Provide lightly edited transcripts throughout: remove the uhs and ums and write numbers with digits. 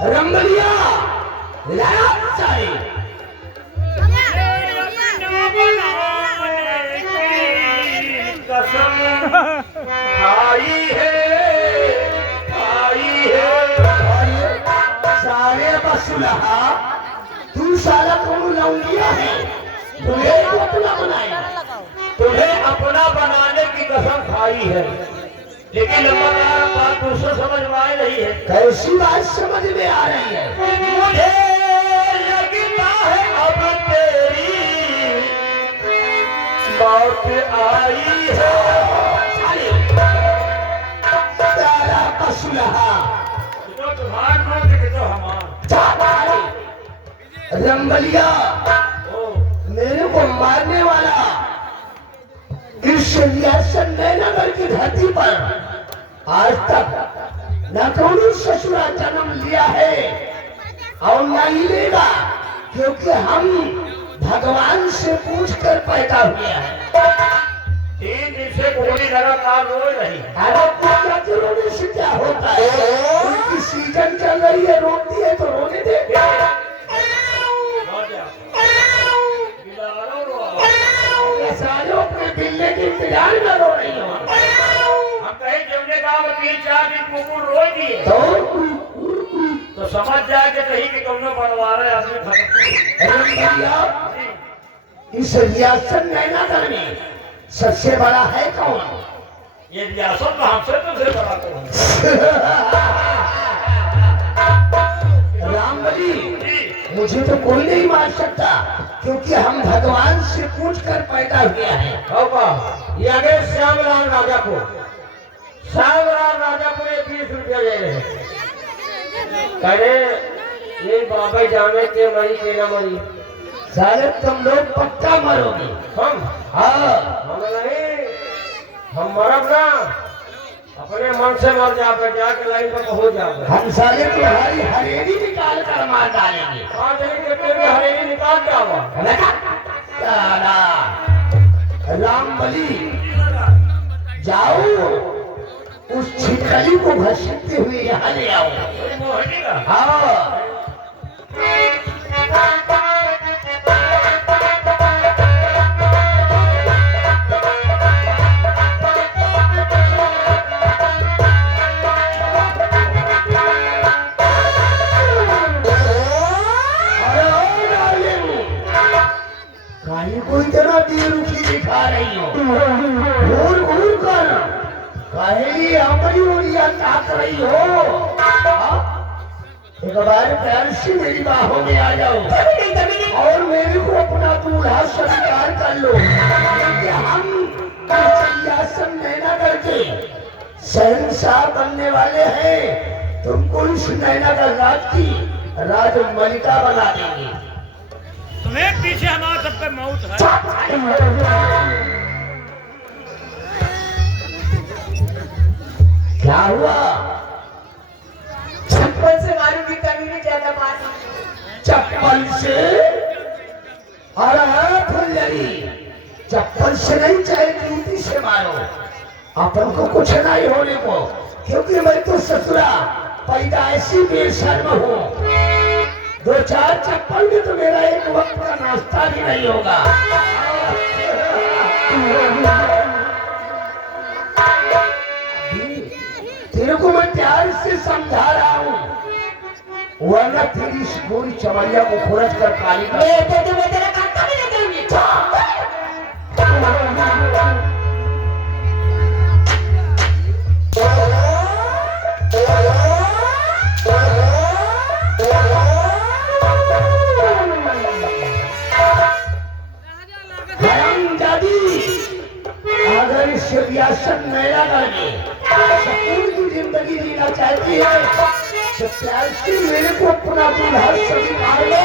रंगलिया लाया चाहिए कसम खाई है सारे बसुलहा तू साला कौन लौंगिया है तुम्हें अपना बनाया तुम्हें अपना बनाने की कसम खाई है, लेकिन लंबा बात दूसरा समझ में आ रही है। कैसी बात समझ में आ रही है? मुझे लगता है अब तेरी मौत आई है। सारा बसुलहा तो तुम्हारा मौत के तो हमारा रंगलिया मेरे को मारने वाला इस सियासत नगर की धरती पर आज तक न कौन ससुरा जन्म लिया है और न ही लेगा, क्योंकि हम भगवान से पूछ कर पैदा हुए हैं। 3 दिन से गोली लगातार रो रही है। अरे पूजा के रोने से क्या होता है? उनकी सीजन चल रही है, रोती है तो रोने दे। सालों अपने बिल्ले के इंतजार में रो रही हो। हम कहीं जमने का 3-4 दिन कुकुर रो दिए तो समझ जाए कि कहीं के कौनो बनवारा आदमी खत्म। इस रियासत नगर में सबसे बड़ा है कौन? ये रियासत में हमसे तुमसे बड़ा कौन? रामबली मुझे तो कोई नहीं मार सकता, क्योंकि हम भगवान से पूछ कर पैदा हुए हैं। ये आगे श्यामलाल राजापुर 30 रुपया ले रहे हैं। कहे ये बाबा जाने के मरी के न मरी। सारे तुम लोग पक्का मरोगे। हम नहीं, हम मरब ना, अपने मन से मर जाते, जाके लाइन पर पहुंच जाते। हम सारे तुम्हारी हरेली निकाल कर मार डालेंगे। हरेली निकाल क्या हुआ? रामबली जाओ उस छिटकली को घसीटते हुए यहाँ ले आओ। हाँ कोई तरह बेरुखी दिखा रही हो, घूर घूर कर कहेगी हमारी ओरिया ताक रही हो। एक बार प्यार से मेरी बाहों में आ जाओ और मेरे को अपना दूल्हा स्वीकार कर लो। हम सियासत नगर के शहंशाह बनने वाले हैं, तुमको इस नगर राज की राजमलिका बना देंगे। तुम्हें पीछे हमारा सबका मौत है। क्या हुआ? चप्पल से मारूंगी कभी भी ज्यादा मार। चप्पल से? अरे फुलझड़ी चप्पल से नहीं, चाहे जूती से मारो, अपन को कुछ नहीं होने को, क्योंकि मैं तो ससुरा पैदाइशी बेशर्म हूँ। 2-4 चप्पल में तो मेरा एक वक्त का नाश्ता भी नहीं होगा। तेरे को मैं प्यार से समझा रहा हूँ, वरना तेरी इस गोरी चवैया को खुरच कर काली कर। तेरा करता भी नहीं करूंगी। अगर इस रियासत नगर में सुकून की जिंदगी जीना चाहती है तो प्यार से मेरे को अपना दूल्हा स्वीकार ले।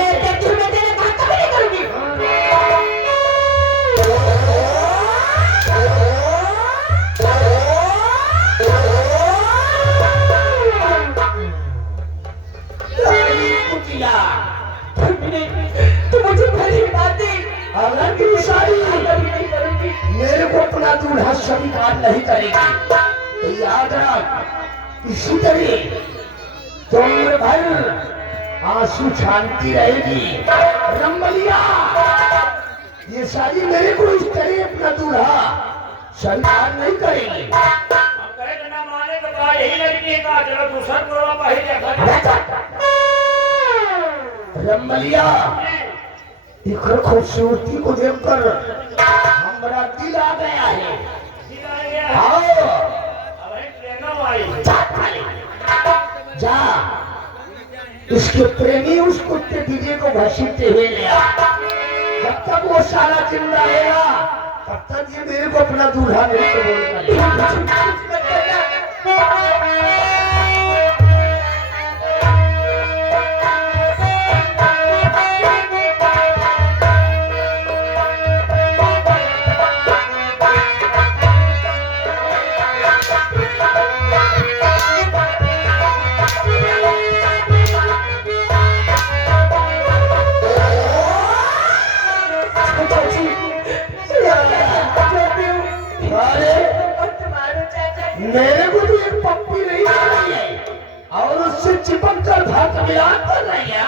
तो मुझे भली बात दी, अगर की सारी मेरे को अपना दूल्हा स्वीकार नहीं करेगी तो याद रख, इसी तरह तुम भाई भर आंसू छानती रहेगी। रंबलिया, ये सारी मेरे को इस तरह अपना दूल्हा स्वीकार नहीं करेंगे। हम कहे तो ना माने तो कहा यही लड़की का चलो दूसरा कोड़ा बाहर देखा। रंबलिया, इखर खूबसूरती को देखकर हमारा दिल आ गया है। आओ, अब है प्रेम आई। जा, इसके प्रेमी उस कुत्ते बिल्ली को घसीटते हुए ले आ। जब तक वो सारा जिंदा रहेगा तब तक ये मेरे को अपना दूल्हा नहीं कबूल करेगा। मेरे को तो एक पप्पी नहीं मिल रही है और उससे चिपक कर भाग मिलान कर रही है।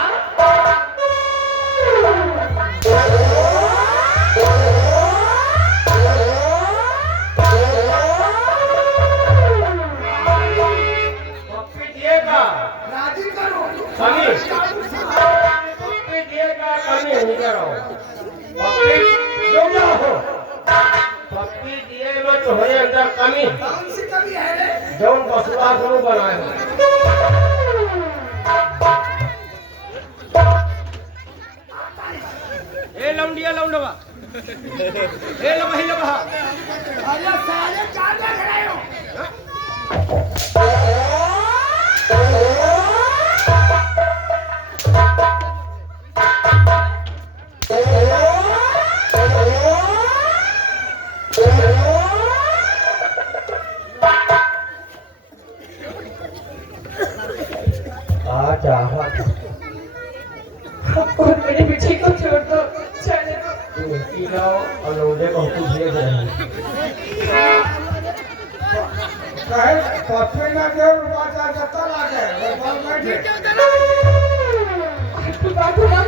पप्पी दिएगा राजी करो, कमी पप्पी दिएगा कमी नहीं करो। पप्पी जो क्या हो पप्पी दिए में तो है अंदर कमी। कौन सी कमी है? जौन बसुआ को बनाए हो। ए लौंडिया लौंडवा ए लबही लबहा अरे सारे चार लग रहे हो। और मेरे बेटे को छोड़ दो, जाने दो। मिट्टी लाओ और लौंडे को हमको भेज रहे हैं। पप्पी ना के रुपया जता लागे वो बाल बैठे। बाबू राम,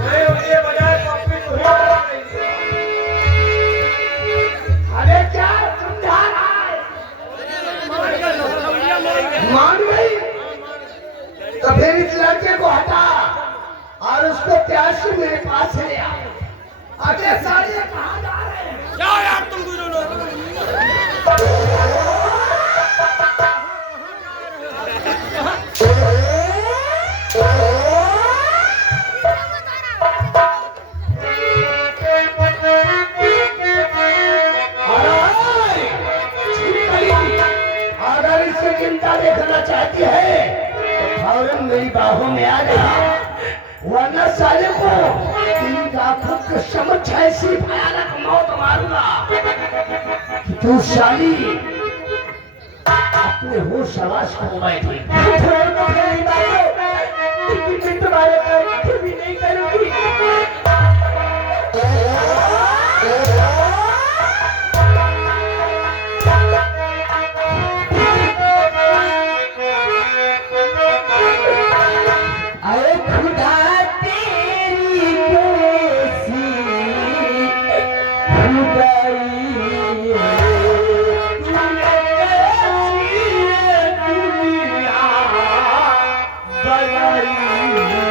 मैं उनके बजाय पप्पी को ही बना देंगे। अरे क्या समझा रहा है? मान गई तो फिर इस लड़के को हटा और उसको प्यार से मेरे पास ले आ। अगले साले कहाँ जा रहे हैं? जाओ यार तुम दोनों। अगर इससे चिंता देखना चाहती है तो फौरन मेरी बाहों में आ जा, वरना साले को तीन आंखों के समझ ऐसी भयानक मौत मारूंगा कि तू साली अपने होश हवास खो बैठी। छोड़ दो मेरी बाबू, लेकिन मैं तुम्हारे काम कभी नहीं करूंगी। अरे खुदा तेरी कैसी खुदाई है, तूने कैसी दुनिया बनाई है।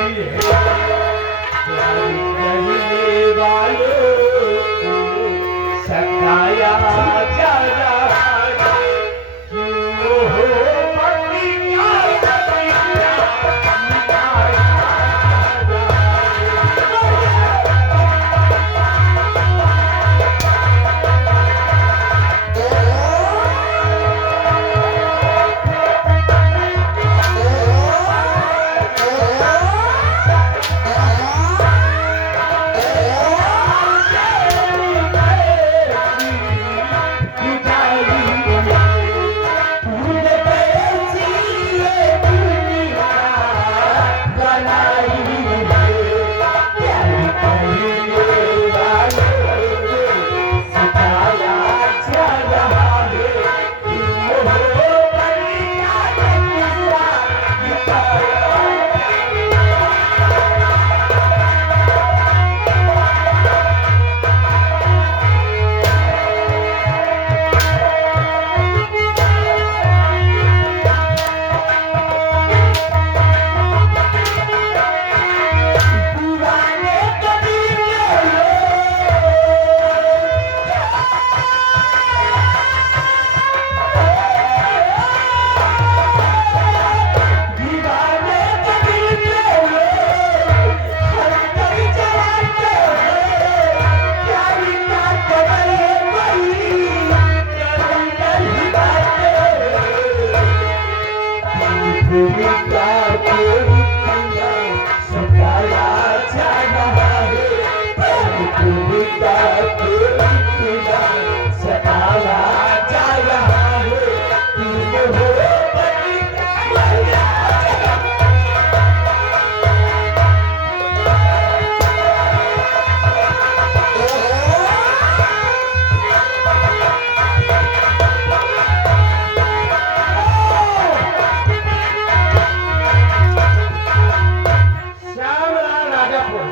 भूमिका तेरी कन्या सताया जा रहा है, भूमिका तेरी कन्या सताया जा रहा है, तुम हो बड़ी कन्या। श्यामलाल राजापुर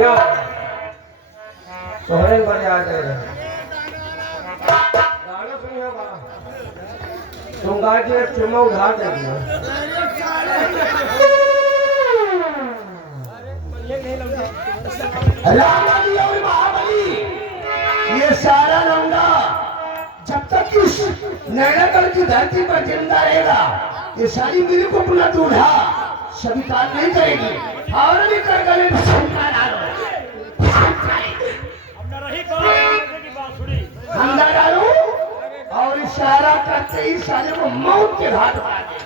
यहाँ सोहरे बजा दे रहे गाना सुनिए बा तुम गा के चुम्मा उधार दे दियो रामाली और महाबली ये सारा लौंडा जब तक इस नैनागढ़ की धरती पर जिंदा रहेगा ये सारी मेरे को अपना दूल्हा स्वीकार नहीं करेगी और भी कर गले में झुमका डालो हमला डालो और इशारा करते ही सारे को मौत के घाट उतार दे।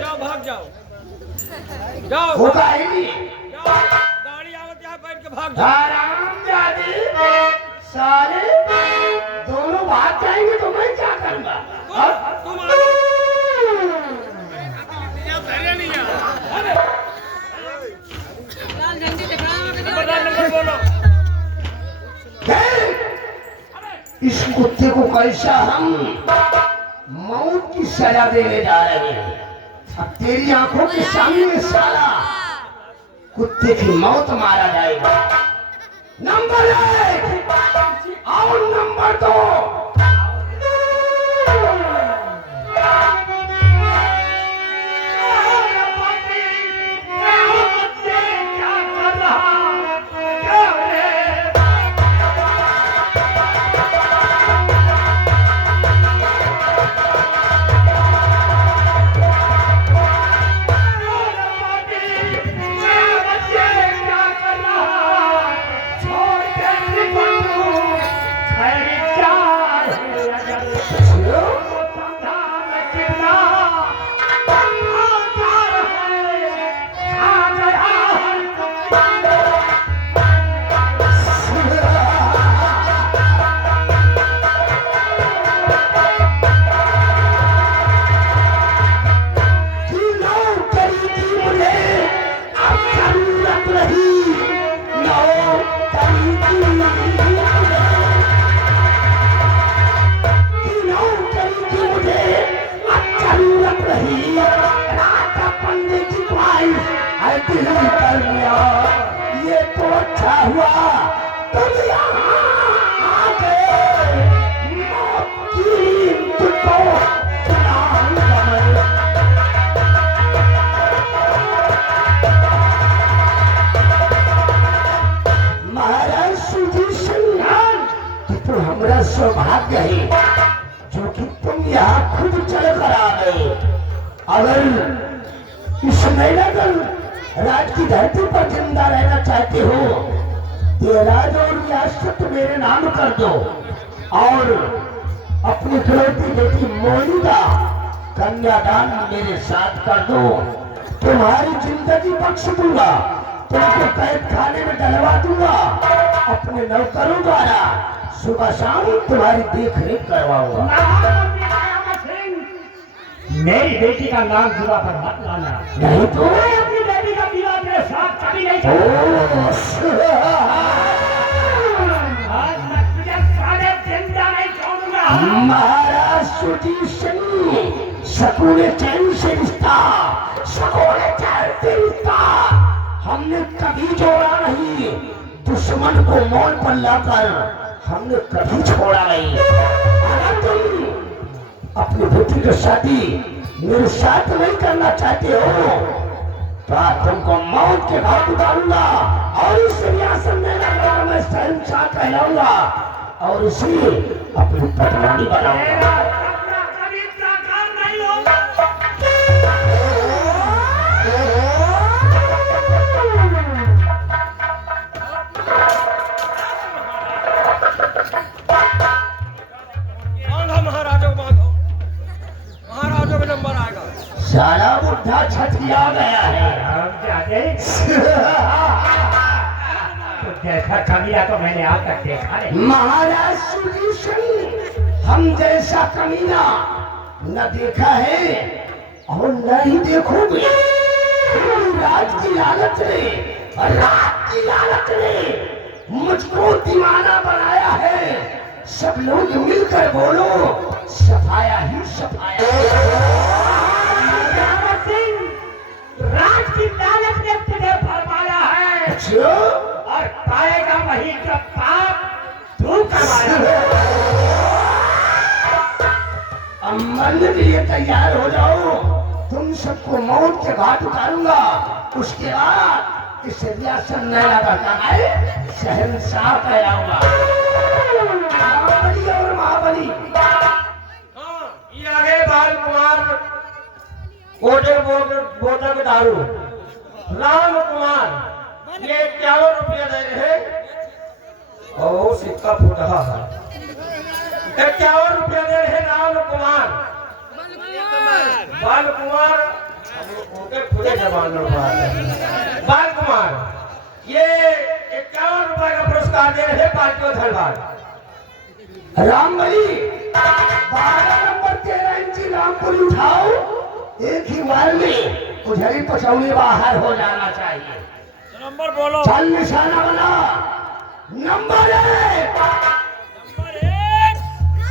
जाओ भाग जाओं जाओ होगा ही नहीं गाड़ी आवत यहाँ बैठ के भाग जाओ आराम जादी सारे दोनों भाग जाएंगे तो मैं क्या करूंगा तुम धैर्य नहीं है बोलो इस कुत्ते को कैसा हम मौत की सजा देने जा रहे हैं। अब तेरी आंखों के सामने साला कुत्ते की मौत मारा जाएगा। नंबर 1 और नंबर 2 ये तो अच्छा हुआ तुम यहाँ आ गए मौत की तुझको सुनाऊंगा मैं। महाराज सुधीर सिंह तो हमारा सौभाग्य है जो कि तुम यहाँ खुद चल कर आ गए। अगर इस नैनागढ़ राज की धरती पर जिंदा रहना चाहते हो ये राज और रियासत मेरे नाम कर दो और अपनी इकलौती बेटी मोनी का कन्यादान मेरे साथ कर दो। तुम्हारी जिंदगी बख्श दूंगा, तुमको कैद खाने में डलवा दूंगा, अपने नौकरों द्वारा सुबह शाम तुम्हारी देख रेख करवाऊंगा। मेरी बेटी का नाम जुबा पर मत लाना, नहीं तो मैं अपनी बेटी का विवाह तेरे साथ कभी नहीं करूंगा। आज मैं तुझे सारे जिंदा नहीं छोड़ूंगा। महाराज सुधीर सिंह सकूने चैन से रिश्ता, सकूने चैन से रिश्ता हमने कभी जोड़ा नहीं। दुश्मन को मोल पर लाकर हमने कभी छोड़ा नहीं। अगर तुम अपनी बेटी की शादी मेरे साथ नहीं करना चाहते हो तो तुमको मौत के घाट उतारूंगा और इस रियासत में मैं शहंशाह कहलाऊंगा और उसे अपनी पटवानी बनाऊंगा। अपना कभी साकार नहीं होगा। बांधो महाराजों बांधो सारा बुढ़ा छठिया गया है। हम जाते तो जैसा कमीना तो मैंने आज तक देखा नहीं। महाराज सुदर्शन हम जैसा कमीना न देखा है और न ही देखोगे। राज की लालच ने और रात की लालच ने मुझको दीवाना बनाया है। सब लोग मिलकर बोलो सफाया ही सफाया। राज की लालच ने तुझे फरमाया है अच्छा और पाएगा वही जो पाप तू करवाया है। अब मरने के लिए तैयार हो जाओ। तुम सबको मौत के घाट उतारूंगा। उसके बाद इस रियासत नैना का मैं शहंशाह कहलाऊंगा। महाबली और महाबली ये आगे बाल कुमार बोतल दारू राम कुमार ये 51 रुपया दे रहे हैं और सिक्का फूट रहा है। 51 रुपया दे रहे राम कुमार बाल कुमार उनके खुले जवान बाल कुमार ये 51 रुपया का पुरस्कार दे रहे पार्टियों धनबाद। रामबली 12 नंबर 13 इंची रामपुरी उठाओ। एक ही बार में उधरी पछौनी बाहर हो जाना चाहिए। नंबर बोलो। चल निशाना बना। Number 1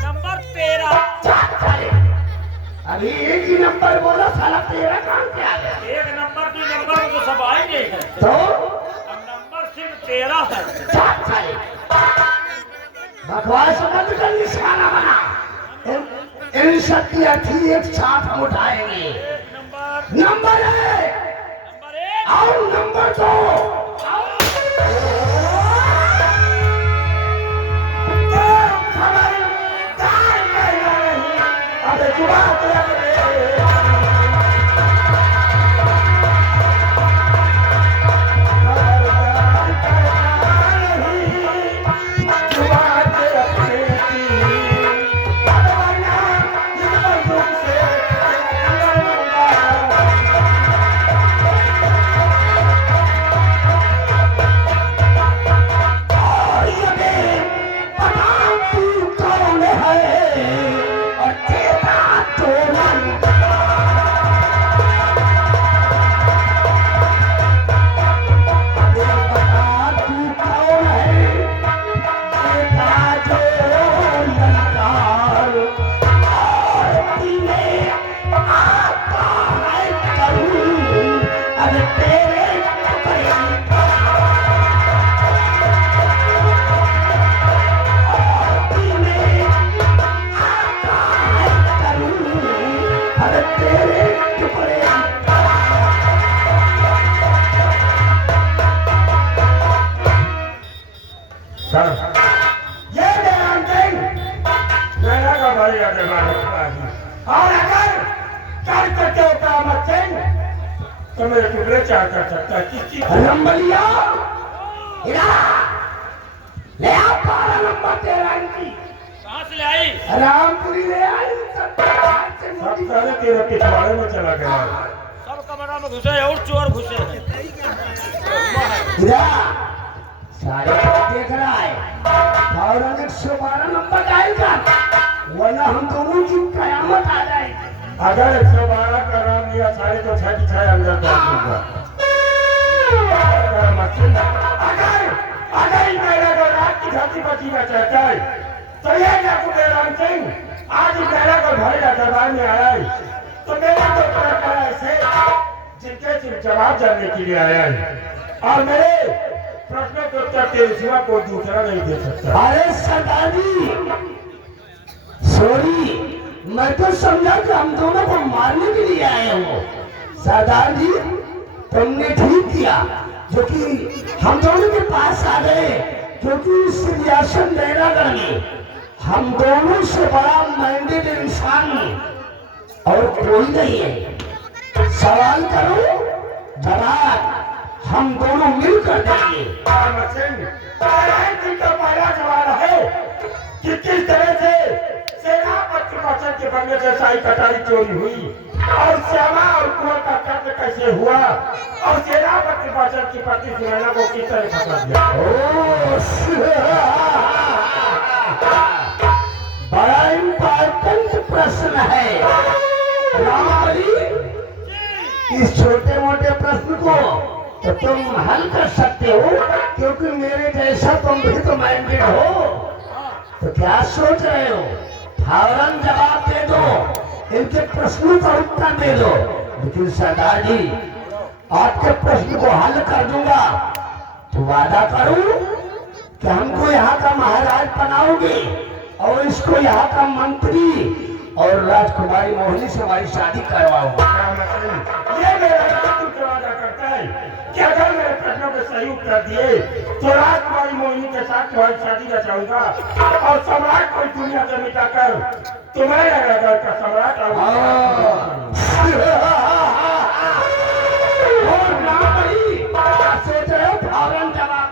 number 13। अभी एक ही नंबर बोला साला 13 काम क्या है? एक नंबर 2 नंबर में तो सब आएंगे तो अब नंबर सिर्फ 13 है। बकवास मत कर। निशाना बना। इन शक्ति अर्थी एक साथ हम उठाएंगे। नंबर 1 और नंबर 2 अबे जुबान और अगर कर करते हो काम तो मेरे टुकड़े चार कर सकता है। किसी रंबलिया ले आ 12 नंबर 13 इंची कहाँ से ले आई? रामपुरी ले आई। सब सारे तेरे पिछवाड़े में चला गया। सब कमरा में घुसे और चोर घुसे हैं। सारे देख रहा है। फौरन 112 नंबर डायल कर वरना हम दोनों की कयामत आ जाएगी। अगर 112 का नाम लिया सारे तो छठी छाए अंदर पहुंच दूंगा। अगर मेरा को रात की छाती बचीना चाहता है तो ये राम सिंह आज मेरा को भरेगा दरबार में आया है तो मेरा तो परंपरा ऐसे जिनके सिर्फ जवाब जानने के लिए आया है और मेरे प्रश्नों के उत्तर तेरे सिवा कोई दूसरा नहीं दे सकता। अरे सरदार जी सॉरी, मैं तो समझा कि हम दोनों को मारने के लिए आए हो। सरदार जी तुमने ठीक किया जो कि हम दोनों के पास आ गए, क्योंकि इस रियासत नैनागढ़ में हम दोनों से बड़ा मैंडेट इंसान और कोई नहीं है। सवाल करो जवाब हम दोनों मिलकर देंगे। पहला सवाल है कि किस तरह से सेनापति वचन के बनने से शाही कटारी चोरी हुई और श्यामा और कुंवर का कत्ल कैसे हुआ और सेनापति पाचन की पत्नी सुनैना को किस तरह पकड़ दिया। बड़ा इम्पोर्टेंट प्रश्न है रामावली। इस छोटे मोटे प्रश्न को तो तुम हल कर सकते हो, क्योंकि मेरे जैसा तुम भी तो माइंडेड हो। तो क्या सोच रहे हो? फौरन जवाब दे दो, इनके प्रश्नों का उत्तर दे दो। लेकिन सरदार जी, आपके प्रश्न को हल कर दूंगा तो वादा करूं कि हमको यहाँ का महाराज बनाओगे और इसको यहाँ का मंत्री और राजकुमारी मोहिनी से हमारी शादी करवाओगे। ये मेरा राजपूत वादा करता है कि अगर मेरे प्रश्नों के सही उत्तर दिए तो राजकुमारी मोहिनी के साथ तुम्हारी शादी रचाऊंगा और सम्राट को दुनिया से मिटाकर तुम्हें लगाकर का सम्राट सोच रहे हो फौरन जवाब।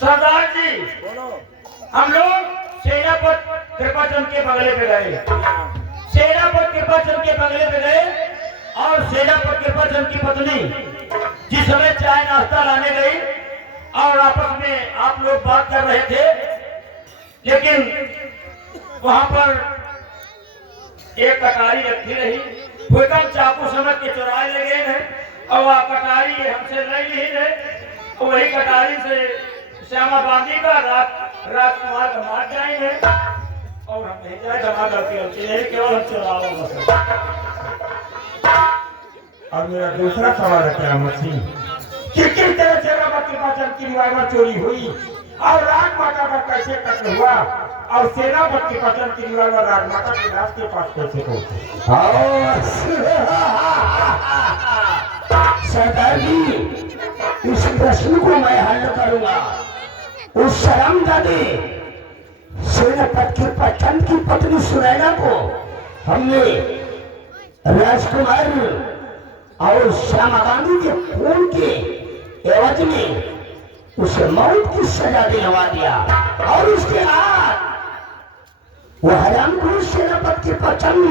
सरदार जी, हम लोग सेनापति कृपाचंद के बंगले पे गए। सेनापति कृपाचंद के बंगले पे गए और सेनापति कृपाचंद की पत्नी जिस समय चाय नाश्ता लाने गई और आपस में आप लोग बात कर रहे थे, लेकिन वहां पर एक कटारी रखी रही। भूकंप चाकू समझ के चुराए ले गए हैं और वह कटारी हमसे ले ली है। वही कटारी से श्यामा बांधी का राजकुमार का मार जाएंगे और हम नहीं जाए जमा करती होती है, केवल हम चुराओ बस। और मेरा दूसरा सवाल है करामत सिंह कि किस तरह सेनापति कृपाचंद की रिवाल्वर चोरी हुई और राजमाता का कैसे कत्ल हुआ और सेनापति कृपाचंद की रिवाल्वर राजमाता के लाश के पास कैसे पहुंचे। सरदार जी, इस प्रश्न को मैं हल करूंगा। उस शर्मजादे सेनापति कृपाचंद की पत्नी सुनैना को हमने राजकुमार और श्यामा गांधी के खून के एवज में उसे मौत की सजा दिलवा दिया और उसके बाद वह हरामखोर सेनापति कृपाचंद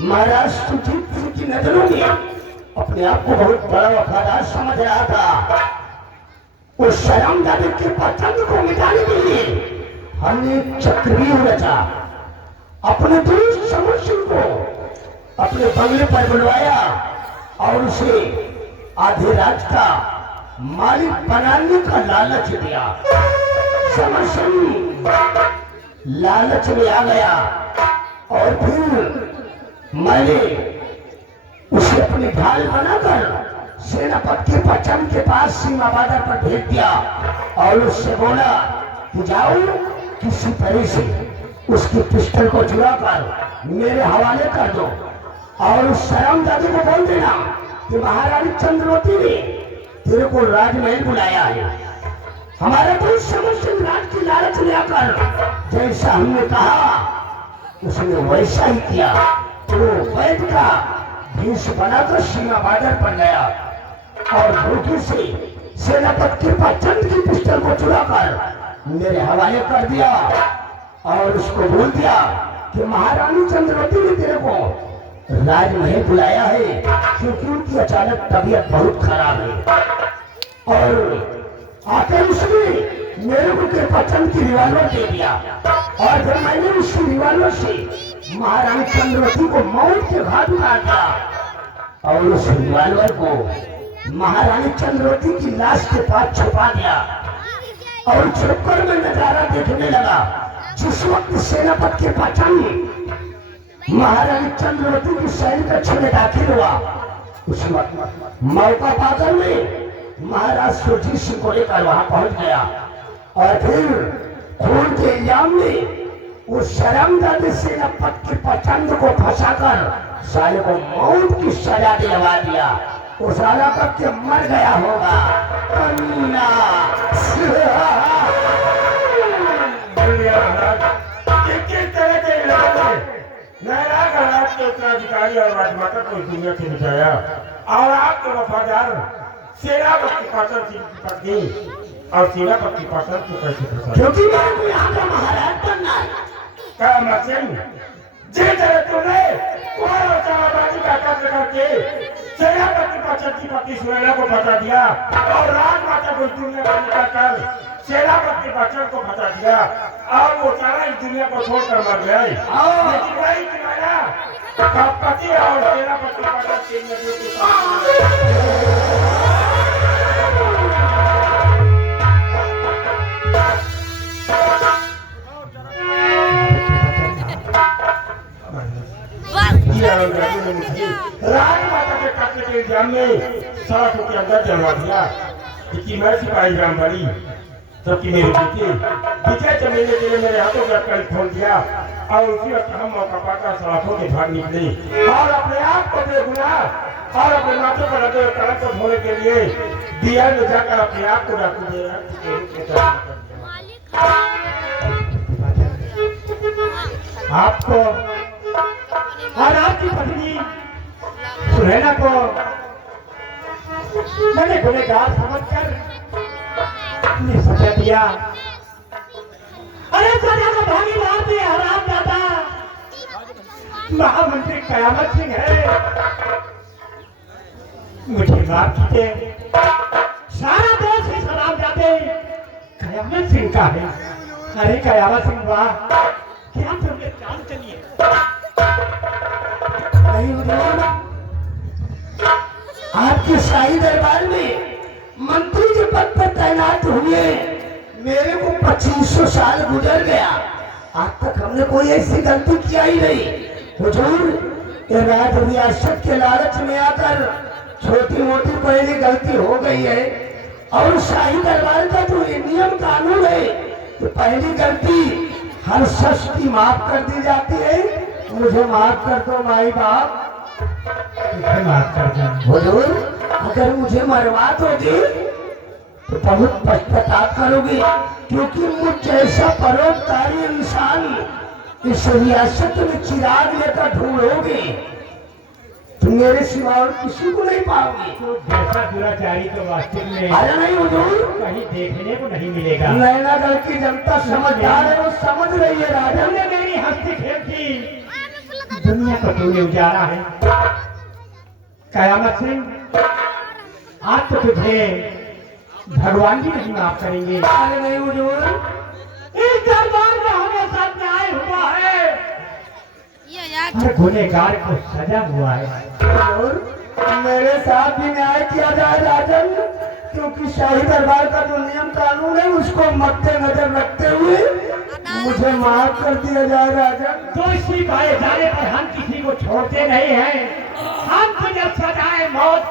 महाराज सुजीत सिंह की नजरों में अपने आप को बहुत बड़ा वफादार समझ रहा था। उस शर्मजादे कृपाचंद को मिटाने के लिए हमने एक चक्रव्यूह रचा। अपने दोस्त समर सिंह को अपने बंगले पर बुलवाया और उसे आधे राज का मालिक बनाने का लालच दिया। समर सिंह लालच में आ गया और फिर मैंने उसे अपनी ढाल बनाकर सेनापति कृपाचंद के पास सीमा बाजार पर भेज दिया और उससे बोला कि जाओ किसी तरह से उसकी पिस्टल को चुरा कर मेरे हवाले कर दो और उस शर्मजादे को बोल देना कि महारानी चंद्रवती ने तेरे को राजमहल बुलाया है। हमारा तो समर सिंह राज की लालच में आकर जैसा हमने कहा उसने वैसा ही किया। तो वैद का भीष बनाकर सीमा बाजार पर गया और धोखे से सेनापति कृपाचंद की पिस्टल को चुराकर मेरे हवाले कर दिया और उसको बोल दिया कि महारानी चंद्रवती ने तेरे को राजमहल बुलाया है क्योंकि उनकी अचानक तबीयत बहुत खराब है। और आकर उसने मेरे को कृपाचंद की रिवाल्वर दे दिया और जब मैंने उसकी रिवाल्वर से महारानी चंद्रवती को मौत के घाट उतार दिया और उस रिवाल्वर को महारानी चंद्रवती की लाश के पास छुपा दिया और छुपकर मैं नजारा देखने लगा। जिस वक्त सेनापति कृपाचंद महारानी चंद्रवती की सैनिक कक्ष में दाखिल हुआ उस वक्त मौका पाकर में महाराज सुरजीत सिंह को लेकर वहां पहुंच गया और फिर खून के इल्जाम में उस शर्मजादे सेनापति कृपाचंद को फंसाकर साले को मौत की सजा दिलवा दिया। वो साला कब के मर गया होगा। के उत्तराधिकारी और राजमाता को दुनिया से मिटाया और आपके वफादार सेनापति कृपाचंद सिंह की पत्नी और सेनापति कृपाचंद को कैसे फंसाया? क्योंकि मेरे को यहाँ का महाराज बनना है। करामत सिंह, जिस तरह तुमने कुंवर और चाराबाजी का कत्ल करके सेनापति पति सुनैना को फंसा दिया और राजमाता को इस दुनिया में निकाल सेनापति बच्चन को फंसा दिया और वो सारा इस दुनिया को छोड़कर मर गया। लेकिन वही सुनैना का पति और सेनापति भगत सिंह राजमाता के कत्ल के इल्जाम में सड़कों के अंदर जलवा दिया कि मैं सिपाही राम बड़ी जबकि मेरे बेटे विजय चमेले के लिए मेरे हाथों का कल खोल दिया और उसी वक्त हम मौका पाकर सड़कों के भाग निकले और अपने आप को बेगुनाह और अपने माथे पर लगे कलंक को धोने के लिए दिया में जाकर अपने आप को डाकू दे रहा। आपको और आपकी पत्नी सुनैना को मैंने गुनहगार समझकर सजा दिया। अरे सजा को भागीदार भी हराम दादा महामंत्री कयामत सिंह है, मुझे माफ कीजिए। सारा देश ही सलाम जाते कयामत सिंह का है। अरे कयामत सिंह वाह क्या तुमने जान चलिए आपके शाही दरबार में मंत्री के पद पर तैनात हुए मेरे को 2500 साल गुजर गया, आज तक हमने कोई ऐसी गलती किया ही नहीं। हुजूर ये राज रियासत के लालच में आकर छोटी मोटी पहली गलती हो गई है और शाही दरबार का जो ये नियम कानून है तो पहली गलती हर शख्स की माफ कर दी जाती है। मुझे माफ कर दो माई बाप, माफ कर दो। हुजूर अगर मुझे मरवा दोगे तो बहुत पश्चाताप करोगे क्योंकि मुझ जैसा परोपकारी इंसान इस रियासत में चिराग लेकर ढूंढोगे तुम मेरे सिवा और किसी को नहीं पाओगे। तो जैसा दुराचारी तो वास्तव में अरे नहीं हुजूर कहीं देखने को नहीं मिलेगा। नैनागढ़ की जनता समझदार है, वो समझ रही है राजा। तुमने मेरी हस्ती खेल की दुनिया को तूने उजाड़ा है। कयामत सिंह आज तो तुझे भगवान भी नहीं माफ करेंगे। अरे नहीं हुजूर इस दरबार में हमेशा न्याय हुआ है, हर गुनहगार को सजा हुआ है। हुजूर मेरे साथ भी न्याय किया जाए राजन, क्योंकि शाही दरबार का जो नियम कानून है उसको मद्देनजर रखते हुए मुझे माफ कर दिया जाए राजन। दोषी पाए जाने पर हम किसी को छोड़ते नहीं हैं, हम तुझे सजाए मौत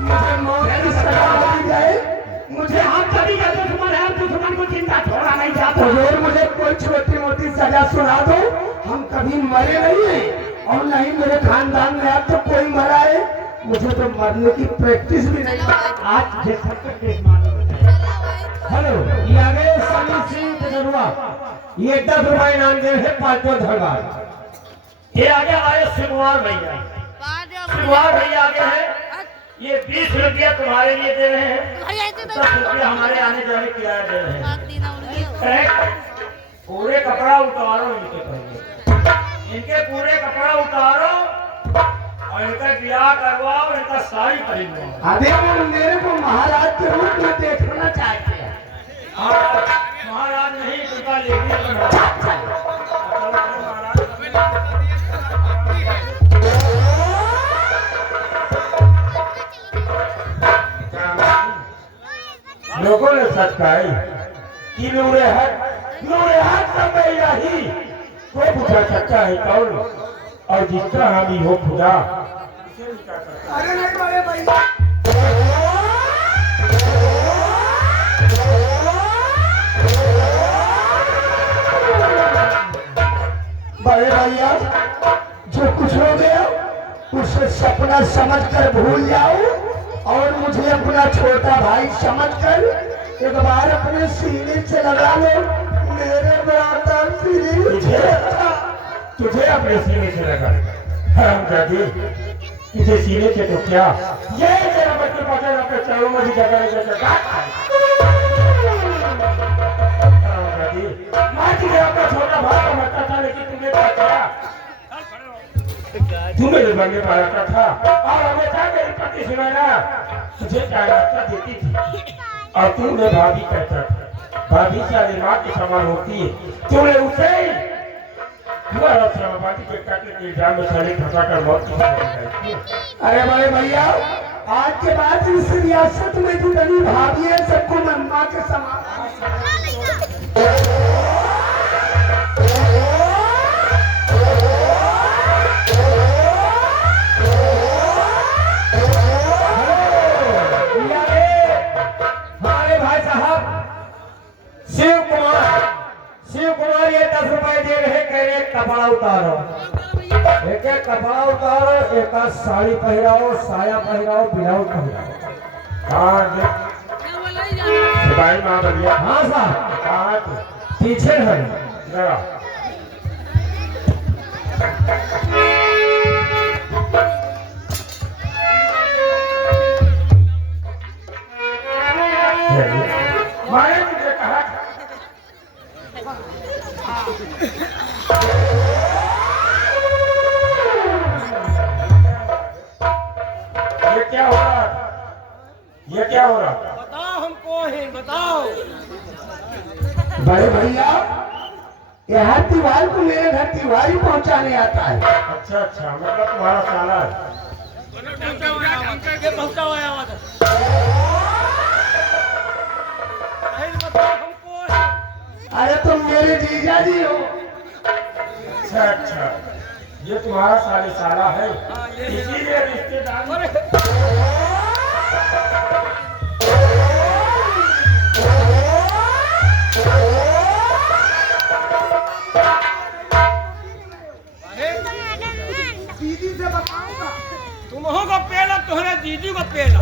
मुझे मौत की सजा दी जाए। मुझे हम सभी का दुश्मन है, दुश्मन को जिंदा छोड़ा नहीं चाहता। हुजूर मुझे कोई छोटी मोटी सजा सुना दो, हम कभी मरे नहीं हैं और नहीं मेरे खानदान में अब तो कोई मरा है। मुझे तो मरने की प्रैक्टिस भी नहीं। आज तुझे सब कुछ मालूम है। हेलो ये आ गए सनी सिंह तजरुआ, ये 10 रुपए इनाम दे है 5 धरवार। ये आगे आए सिंगवार भैया, सिंगवार भैया आगे है। ये 20 रुपया तुम्हारे लिए दे रहे हैं, 10 रुपया हमारे आने जाने किराया दे रहे हैं। पूरे कपड़ा उतारो इनके पहले, इनके पूरे कपड़ा उतारो और इनका ब्याह करवाओ, इनका साड़ी खरीदवाओ। अभी वो मेरे को महाराज के रूप में देखना चाहते हैं। महाराज नहीं, उनका लेके लोगों ने सच कहा कि नूरे हक सब ही को पूछा सकता है कौन और जिसका हामी हो खुदा। अरे नहीं बड़े भाई, बड़े भैया जो कुछ हो गया उसे सपना समझकर भूल जाओ और मुझे अपना छोटा भाई समझकर एक बार अपने सीने से लगा लो। मेरे बराबर तुझे अपने सीने से लगा हरामजादी, तुझे सीने से तो क्या ये तेरा बच्चे पकड़ अपने चारों में जगह हरामजादी, मैं तू मेरे बनने वाला का था और हमेशा मेरी पति सुनैना तुझे क्या रास्ता देती थी और तू उन्हें भाभी कहता था। भाभी सारी माँ की समान होती है। तूने उसे तुम्हारा श्रमवादी के काटे के इल्जाम में साले फंसाकर मौत की सजा दिलाई। अरे बड़े भैया, आज के बाद इस रियासत में जितनी भाभी है सबको मैं माँ के समान। हमारे भाई साहब शिव कुमार ये 10 रुपए दे रहे, कह रहे कपड़ा उतारो, एक एक कपड़ा उतारो, एक साड़ी पहराओ, साया पहराओ, ब्लाउज पहराओ। हाँ भाई माँ बढ़िया। हाँ साहब, कहाँ तू? पीछे है जरा मैंने तुझे कहा था ये क्या हो रहा था? ये क्या हो रहा था? बताओ हमको है, बताओ। बड़े भैया, यहाँ त्योहार को मेरे घर त्योहार ही पहुँचाने आता है। अच्छा अच्छा, मतलब तुम्हारा साला है। पहुंचाओ आवाज। बताओ हमको है। अरे तुम मेरे जीजा जी हो। अच्छा अच्छा, ये तुम्हारा साला है, इसीलिए रिश्तेदार। दीदी से बताऊंगा। तुम हो को पेला, तुम्हारे दीदी को पेला।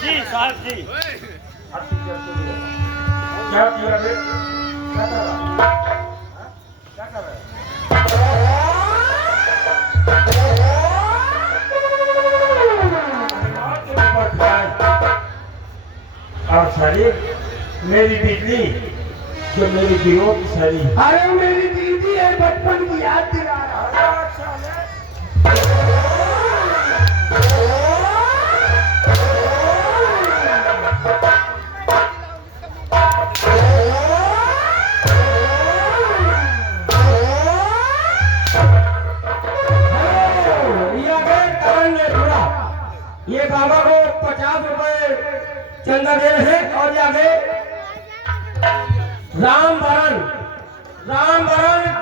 जी साहब जी। क्या किया बे? क्या कर रहा? क्या कर रहा? और शरीर मेरी बिजली जो मेरी दिलों की शरीर। अरे मेरी दीदी है, बचपन की याद दिला रहा। ये बाबा को 50 रुपए चंदा दे रहे हैं और आगे रामवरण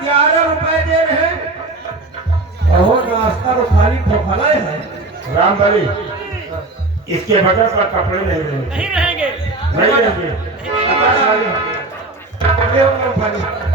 11 रुपए दे रहे हैं और नाश्ता तो खाली खोखला है। राम भाई, इसके बगैर पर कपड़े नहीं रहेंगे। नहीं रहेंगे। नहीं रहेंगे। ले वो मूंगफली।